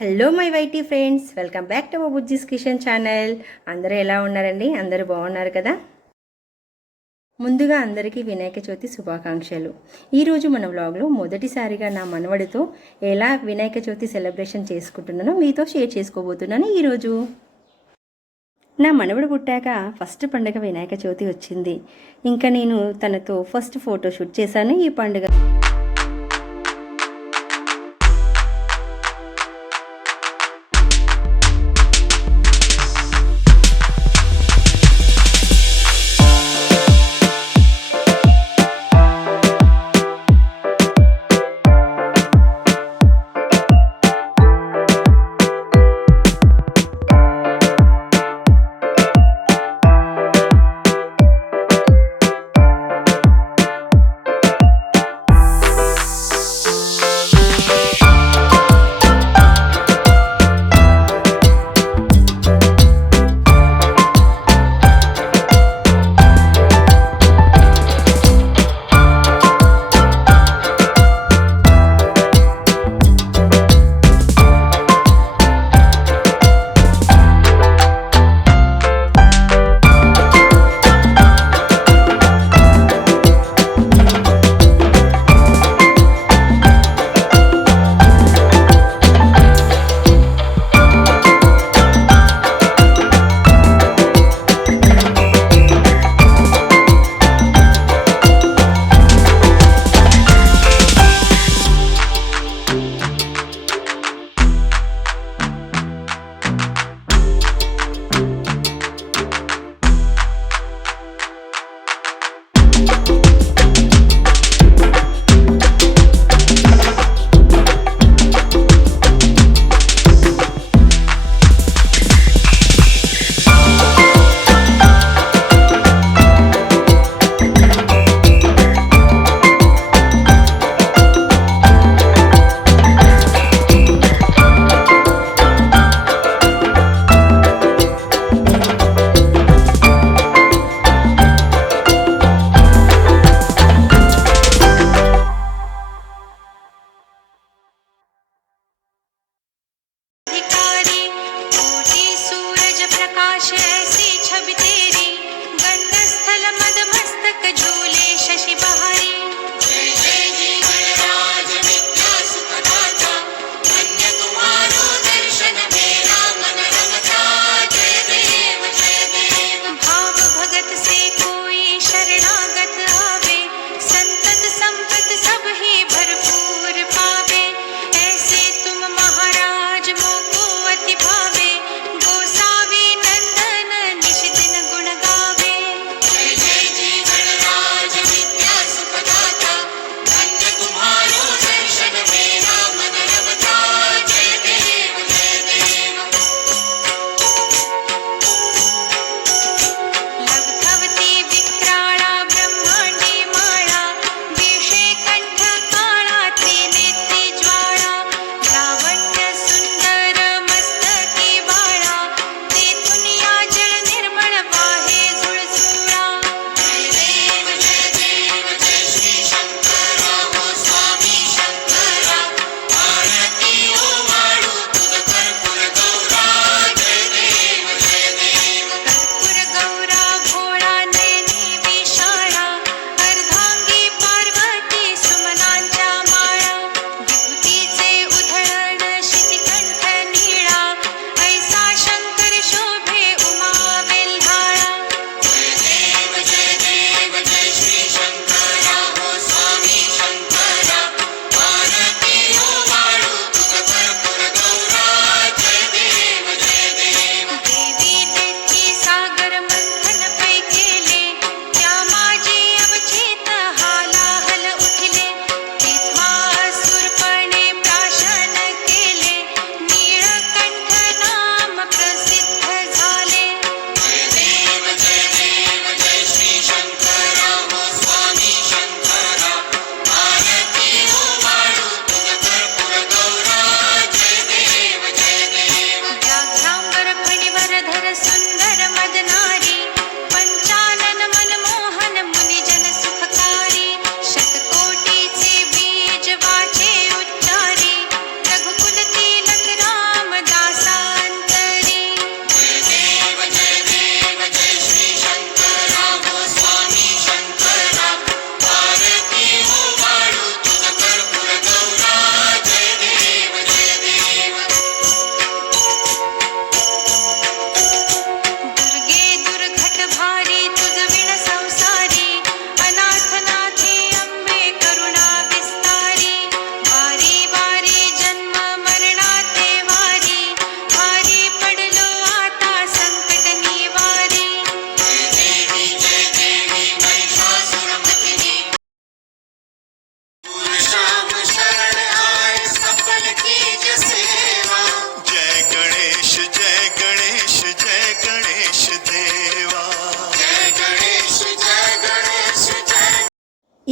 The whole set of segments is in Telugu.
Hello my YT friends welcome back to Bujji's Kishan channel అందరూ ఎలా ఉన్నారండి? అందరూ బాగున్నారు కదా? ముందుగా అందరికీ వినాయక చవితి శుభాకాంక్షలు. ఈరోజు మన వ్లాగ్లో మొదటిసారిగా నా మనవడితో ఎలా వినాయక చవితి సెలబ్రేషన్ చేసుకుంటున్నానో మీతో షేర్ చేసుకోబోతున్నాను ఈరోజు నా మనవడు పుట్టాక ఫస్ట్ పండుగ వినాయక చవితి వచ్చింది. ఇంకా నేను తనతో ఫస్ట్ ఫోటో షూట్ చేశాను ఈ పండుగ.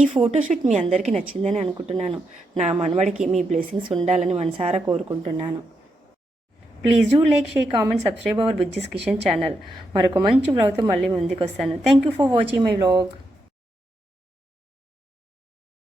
ఈ ఫోటోషూట్ మీ అందరికీ నచ్చిందని అనుకుంటున్నాను. నా మనవడికి మీ బ్లెస్సింగ్స్ ఉండాలని మనసారా కోరుకుంటున్నాను. Please do like share comment subscribe our Bujji's Kishan channel. మరొక మంచి బ్లాగ్తో మళ్ళీ ముందుకు వస్తాను thank you for watching my vlog.